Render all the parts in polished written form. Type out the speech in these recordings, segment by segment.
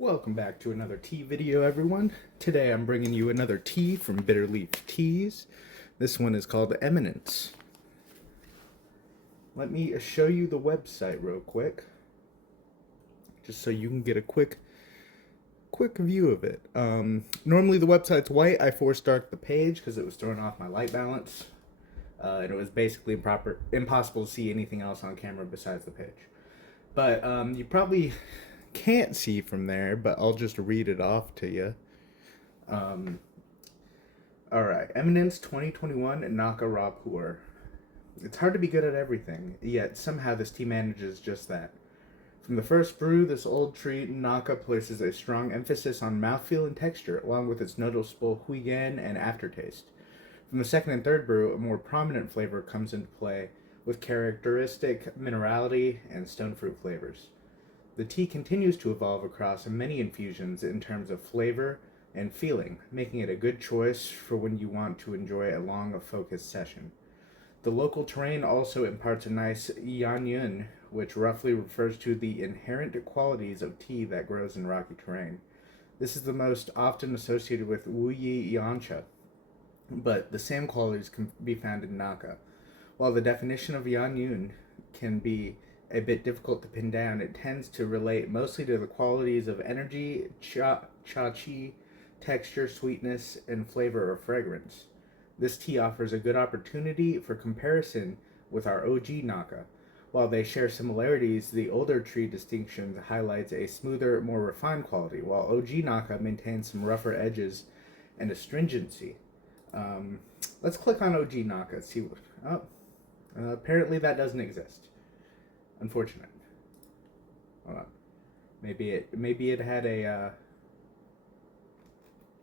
Welcome back to another tea video, everyone. Today I'm bringing you another tea from Bitterleaf Teas. This one is called Eminence. Let me show you the website real quick, just so you can get a quick view of it. Normally the website's white. I forced dark the page because it was throwing off my light balance, and it was basically impossible to see anything else on camera besides the page. But you probably can't see from there, but I'll just read it off to you. Alright, Eminence 2021 Naka Raw Puer. It's hard to be good at everything, yet somehow this tea manages just that. From the first brew, this old tree, Naka, places a strong emphasis on mouthfeel and texture, along with its noticeable huigan and aftertaste. From the second and third brew, a more prominent flavor comes into play, with characteristic minerality and stone fruit flavors. The tea continues to evolve across many infusions in terms of flavor and feeling, making it a good choice for when you want to enjoy a long, focused session. The local terrain also imparts a nice yanyun, which roughly refers to the inherent qualities of tea that grows in rocky terrain. This is the most often associated with wuyi yancha, but the same qualities can be found in Naka. While the definition of yanyun can be a bit difficult to pin down, it tends to relate mostly to the qualities of energy, chachi, texture, sweetness, and flavor or fragrance. This tea offers a good opportunity for comparison with our OG Naka. While they share similarities, the older tree distinction highlights a smoother, more refined quality, while OG Naka maintains some rougher edges and astringency. Let's click on OG Naka, see what... apparently that doesn't exist. Unfortunate. Hold on. Maybe it had a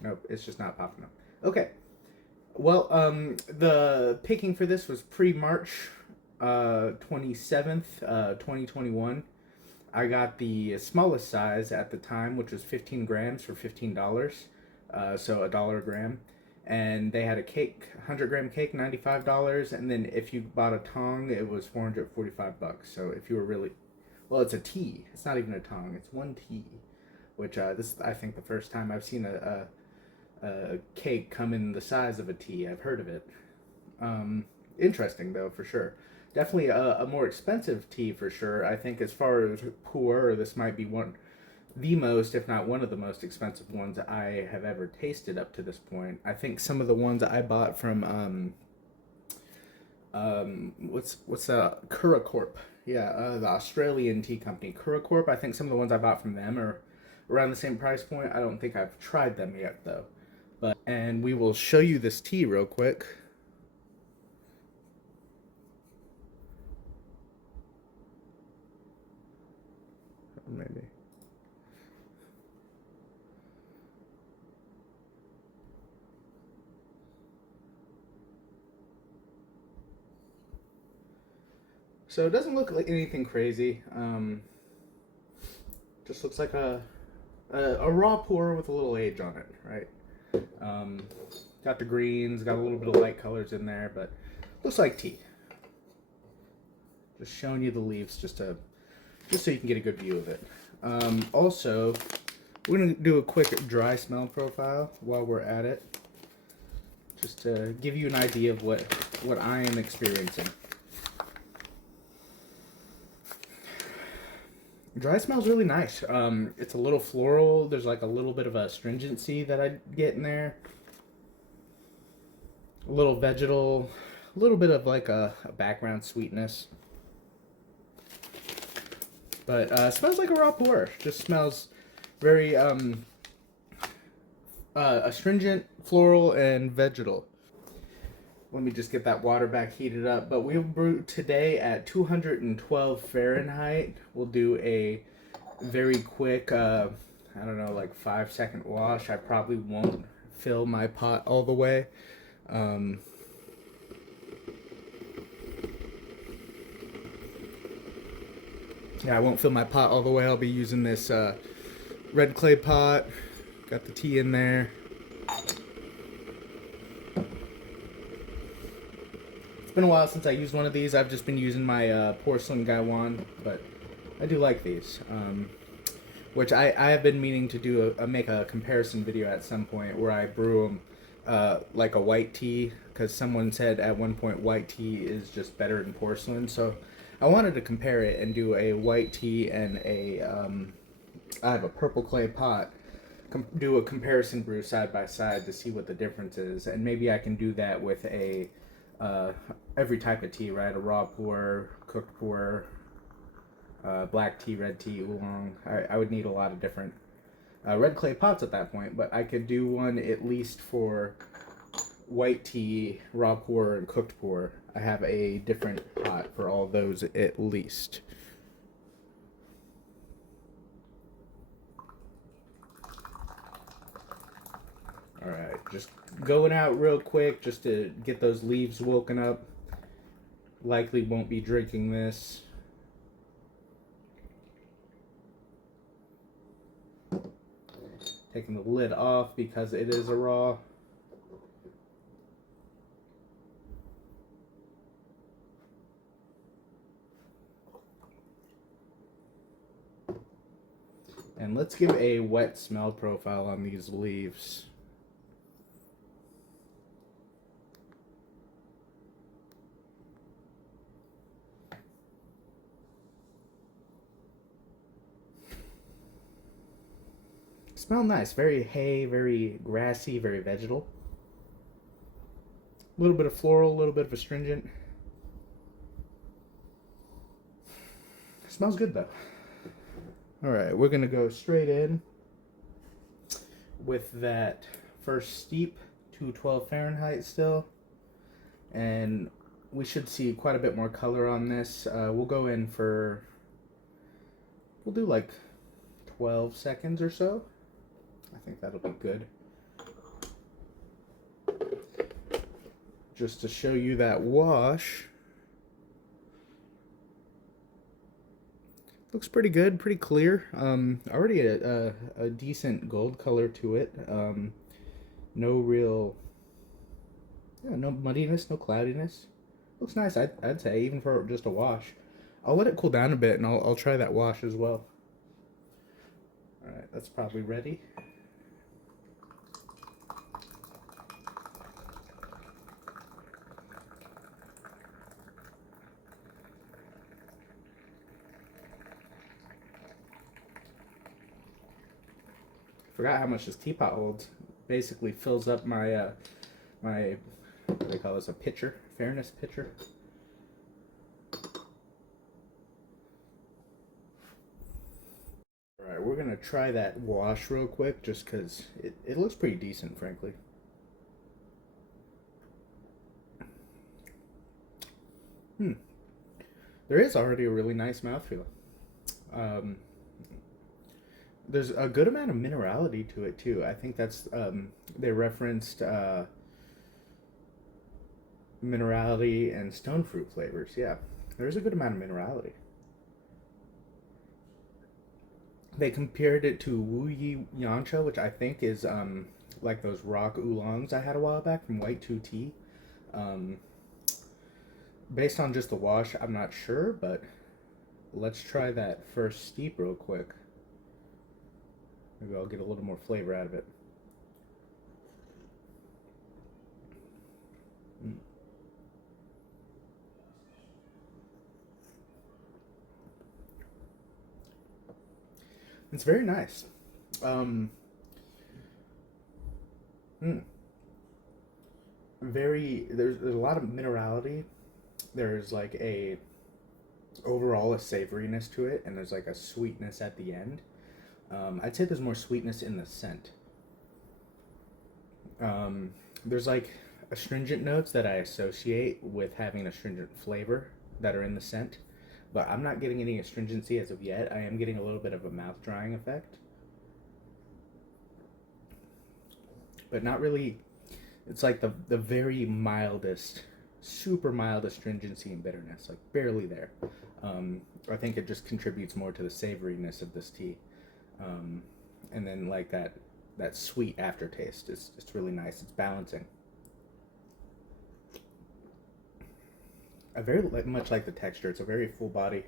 nope, it's just not popping up. Okay. Well, the picking for this was pre-March 27th, 2021. I got the smallest size at the time, which was 15 grams for $15. So $1 a gram. And they had a cake, 100-gram cake, $95, and then if you bought a tong, it was $445. So if you were really, well, it's a tea. It's not even a tong. It's one tea, which this is, I think, the first time I've seen a cake come in the size of a tea. I've heard of it. Interesting though, for sure. Definitely a more expensive tea for sure. I think as far as Puer, this might be the most, if not one of the most expensive ones I have ever tasted up to this point. I think some of the ones I bought from what's Kura Corp? Yeah, the Australian tea company Kura Corp. I think some of the ones I bought from them are around the same price point. I don't think I've tried them yet though. And we will show you this tea real quick. Maybe. So it doesn't look like anything crazy. Just looks like a raw pour with a little age on it, right? Got the greens, got a little bit of light colors in there, but looks like tea. Just showing you the leaves just so you can get a good view of it. Also, we're gonna do a quick dry smell profile while we're at it, just to give you an idea of what I am experiencing. Dry smells really nice. It's a little floral. There's like a little bit of a astringency that I get in there. A little vegetal, a little bit of like a background sweetness. But smells like a raw pour. Just smells very astringent, floral, and vegetal. Let me just get that water back heated up. But we'll brew today at 212 Fahrenheit. We'll do a very quick, I don't know, like 5-second wash. I probably won't fill my pot all the way. Yeah, I won't fill my pot all the way. I'll be using this red clay pot. Got the tea in there. It's been a while since I used one of these. I've just been using my porcelain gaiwan, but I do like these. which I have been meaning to do make a comparison video at some point where I brew them like a white tea, because someone said at one point white tea is just better than porcelain. So I wanted to compare it and do a white tea and a I have a purple clay pot. Do a comparison brew side by side to see what the difference is, and maybe I can do that with a every type of tea, right? A raw pour, cooked pour, black tea, red tea, oolong. I would need a lot of different red clay pots at that point, but I could do one at least for white tea, raw pour, and cooked pour. I have a different pot for all those at least. All right, just going out real quick just to get those leaves woken up. Likely won't be drinking this. Taking the lid off because it is a raw. And let's give a wet smell profile on these leaves. Smell nice, very hay, very grassy, very vegetal. A little bit of floral, a little bit of astringent. Smells good though. All right, we're gonna go straight in with that first steep, 212 Fahrenheit still, and we should see quite a bit more color on this. We'll go in for, we'll do like 12 seconds or so. I think that'll be good. Just to show you that wash. Looks pretty good, pretty clear. Already a decent gold color to it. No real, yeah, no muddiness, no cloudiness. Looks nice, I'd say, even for just a wash. I'll let it cool down a bit, and I'll try that wash as well. All right, that's probably ready. Forgot how much this teapot holds. Basically fills up my my, what do they call this, a pitcher, fairness pitcher. All right, we're gonna try that wash real quick, just because it looks pretty decent, frankly. There is already a really nice mouthfeel. Um, there's a good amount of minerality to it too. I think that's they referenced minerality and stone fruit flavors. Yeah, there's a good amount of minerality. They compared it to Wu Yi Yancha, which I think is like those rock oolongs I had a while back from White 2 Tea. Um, Based on just the wash, I'm not sure, but let's try that first steep real quick. Maybe I'll get a little more flavor out of it. It's very nice. Um, mm, there's a lot of minerality. There's like a overall a savoriness to it, and there's like a sweetness at the end. I'd say there's more sweetness in the scent. Um, there's like astringent notes that I associate with having astringent flavor that are in the scent, but I'm not getting any astringency as of yet. I am getting a little bit of a mouth drying effect, but not really. It's like the very mildest, super mild astringency and bitterness, like barely there. I think it just contributes more to the savoriness of this tea, um, and then like that sweet aftertaste. It's really nice. It's balancing. I very much like the texture. It's a very full body,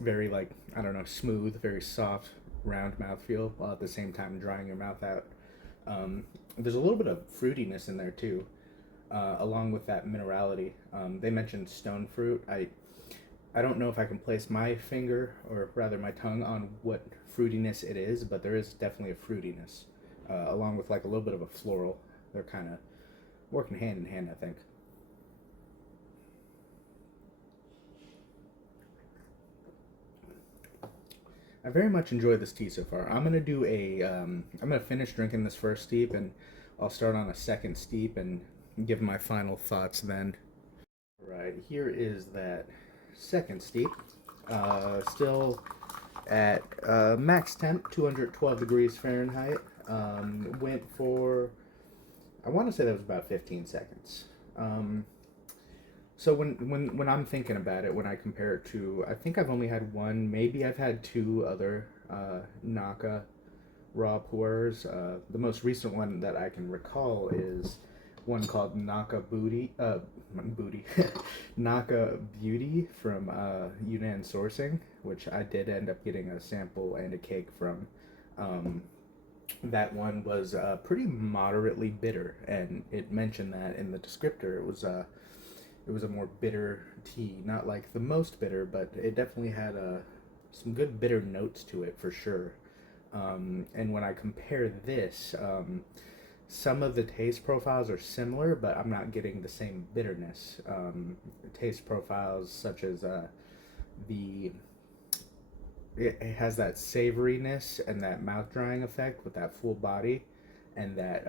very like, I don't know, smooth, very soft, round mouthfeel while at the same time drying your mouth out. There's a little bit of fruitiness in there too, along with that minerality. They mentioned stone fruit. I don't know if I can place my finger, or rather my tongue, on what fruitiness it is, but there is definitely a fruitiness, along with like a little bit of a floral. They're kind of working hand in hand, I think. I very much enjoy this tea so far. I'm gonna do a. I'm gonna finish drinking this first steep, and I'll start on a second steep and give my final thoughts then. Right, here is that second steep. Still at max temp, 212 degrees Fahrenheit. Went for, I want to say that was about 15 seconds. So when I'm thinking about it, when I compare it to, I think I've only had one, maybe I've had two other Naka raw pours. The most recent one that I can recall is one called Naka Booty, Naka Beauty from Yunnan Sourcing, which I did end up getting a sample and a cake from. Um, that one was pretty moderately bitter, and it mentioned that in the descriptor. It was a more bitter tea, not like the most bitter, but it definitely had some good bitter notes to it for sure. And when I compare this, some of the taste profiles are similar, but I'm not getting the same bitterness. Taste profiles such as the it has that savoriness and that mouth drying effect with that full body, and that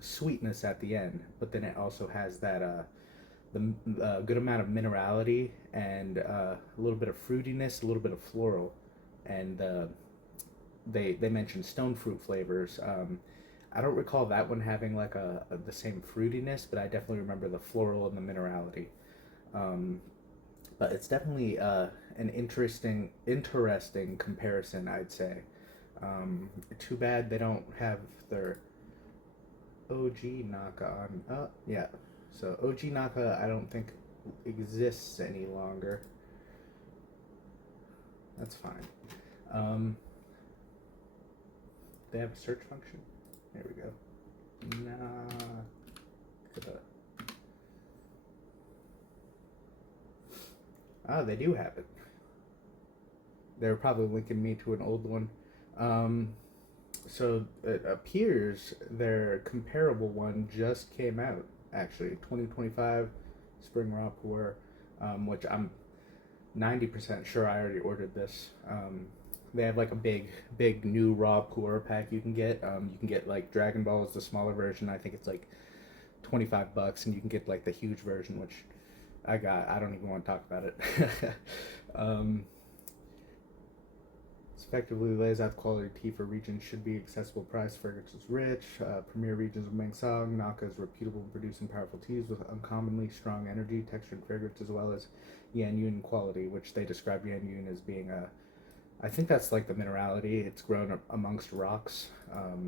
sweetness at the end. But then it also has that the good amount of minerality and a little bit of fruitiness, a little bit of floral, and they mentioned stone fruit flavors. I don't recall that one having like the same fruitiness, but I definitely remember the floral and the minerality. Um, but it's definitely an interesting comparison, I'd say. Too bad they don't have their OG Naka on. Oh, yeah. So OG Naka, I don't think exists any longer. That's fine. Um, they have a search function. There we go. Naka. Ah, they do have it. They're probably linking me to an old one. Um, so it appears their comparable one just came out, actually, 2025 Spring Raw Puer, which I'm 90% sure I already ordered this. They have like a big new raw puer pack you can get. You can get like Dragon Ball is the smaller version. I think it's like $25, and you can get like the huge version, which I got. I don't even want to talk about it. um, this effectively lays out the quality tea for regions should be accessible price. Fragrance is rich. Premier regions of Mangsang. Naka is reputable in producing powerful teas with uncommonly strong energy, texture, and fragrance, as well as Yan Yun quality, which they describe Yan Yun as being a, I think that's like the minerality. It's grown amongst rocks,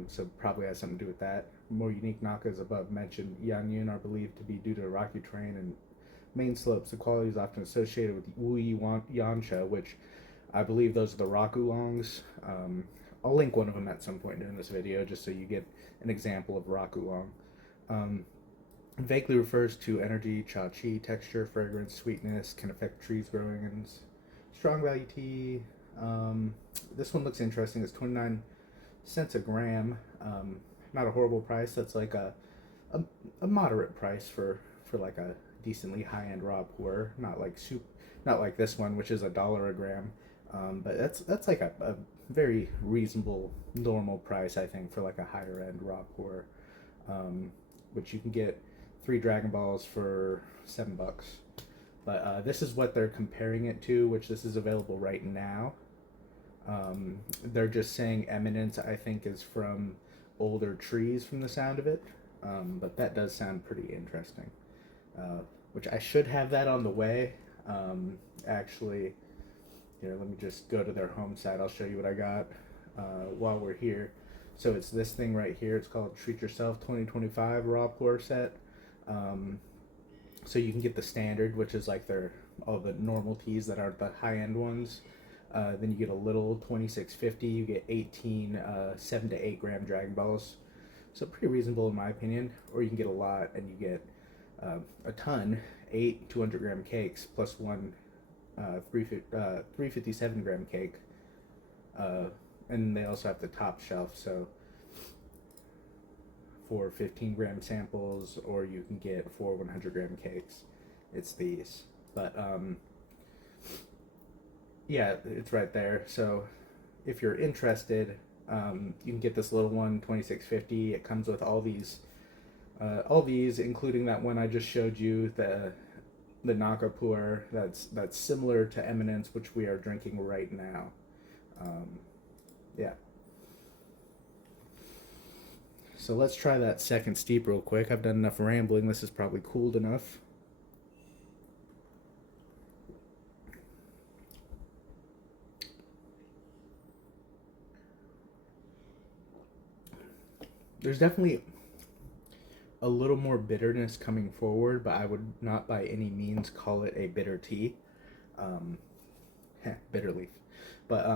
so probably has something to do with that. More unique Nakas above mentioned Yan Yun are believed to be due to rocky terrain and main slopes. The quality is often associated with Wu Yansha, which I believe those are the rock oolongs. I'll link one of them at some point during this video just so you get an example of rock oolong. Um, Vaguely refers to energy, cha chi, texture, fragrance, sweetness, can affect trees growing in strong value tea. This one looks interesting. It's 29 cents a gram. Not a horrible price. That's like a, a moderate price for like a decently high end raw pour. Not like this one, which is $1 a gram. But that's like a very reasonable normal price, I think, for like a higher end raw pour, which you can get 3 Dragon Balls for $7. But this is what they're comparing it to, which this is available right now. They're just saying Eminence, I think, is from older trees from the sound of it. But that does sound pretty interesting. Which I should have that on the way. Actually, here, let me just go to their home site. I'll show you what I got while we're here. So it's this thing right here. It's called Treat Yourself 2025 Raw Pour Set. So you can get the standard, which is like all the normal teas that aren't the high end ones. Then you get a little 2650. You get 18 7 to 8 gram Dragon Balls. So pretty reasonable in my opinion. Or you can get a lot and you get a ton, 8 200-gram cakes plus one 357-gram cake. Uh, and they also have the top shelf, so for 15-gram samples, or you can get 4 100-gram cakes. It's these. But yeah, it's right there. So if you're interested, you can get this little one, 2650. It comes with all these, including that one I just showed you, the Naka Puer. That's similar to Eminence, which we are drinking right now. Yeah. So let's try that second steep real quick. I've done enough rambling. This is probably cooled enough. There's definitely a little more bitterness coming forward, but I would not by any means call it a bitter tea. Um, Bitterleaf. But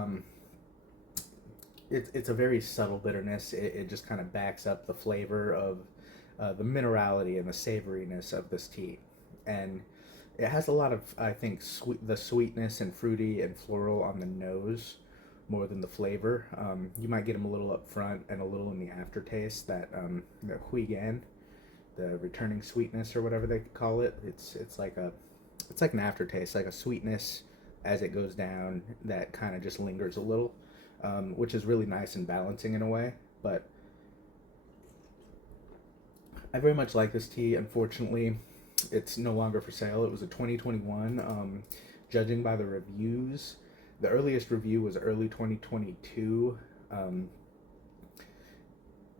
it's a very subtle bitterness. It just kind of backs up the flavor of the minerality and the savoriness of this tea. And it has a lot of, I think, the sweetness and fruity and floral on the nose more than the flavor. You might get them a little up front and a little in the aftertaste. The huigan, the returning sweetness or whatever they call it. It's like an aftertaste, like a sweetness as it goes down that kind of just lingers a little, which is really nice and balancing in a way. But I very much like this tea. Unfortunately, it's no longer for sale. It was a 2021. Judging by the reviews, the earliest review was early 2022.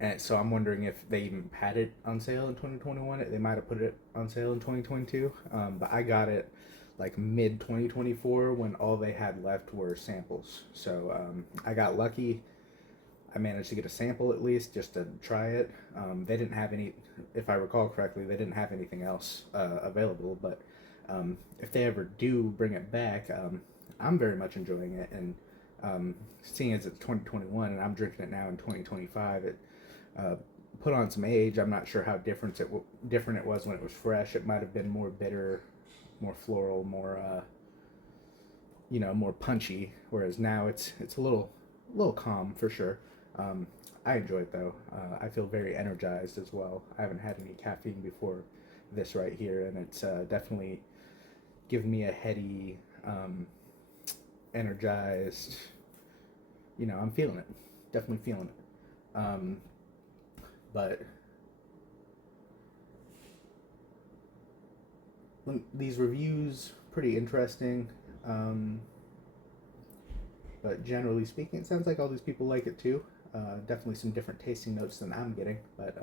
And so I'm wondering if they even had it on sale in 2021. They might have put it on sale in 2022. But I got it like mid 2024 when all they had left were samples. So I got lucky. I managed to get a sample at least just to try it. They didn't have any, if I recall correctly, they didn't have anything else available. But if they ever do bring it back, I'm very much enjoying it. And seeing as it's 2021 and I'm drinking it now in 2025, it put on some age. I'm not sure how different it was when it was fresh. It might have been more bitter, more floral, more more punchy. Whereas now it's a little calm for sure. I enjoy it though. I feel very energized as well. I haven't had any caffeine before this right here, and it's definitely given me a heady, energized. I'm feeling it. Definitely feeling it. But these reviews pretty interesting. But generally speaking, it sounds like all these people like it too. Definitely some different tasting notes than I'm getting, but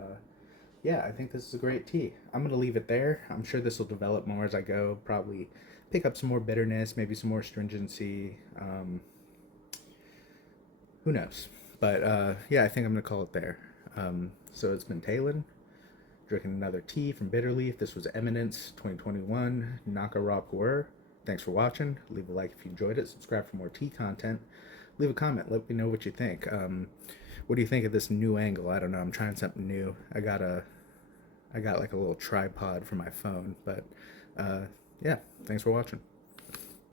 yeah, I think this is a great tea. I'm gonna leave it there. I'm sure this will develop more as I go. Probably pick up some more bitterness, maybe some more stringency. Who knows? But yeah, I think I'm gonna call it there. So it's been Talon drinking another tea from Bitterleaf. This was Eminence 2021 Naka Puer. Thanks for watching. Leave a like if you enjoyed it. Subscribe for more tea content. Leave a comment. Let me know what you think. What do you think of this new angle? I don't know. I'm trying something new. I got like a little tripod for my phone. But yeah, thanks for watching.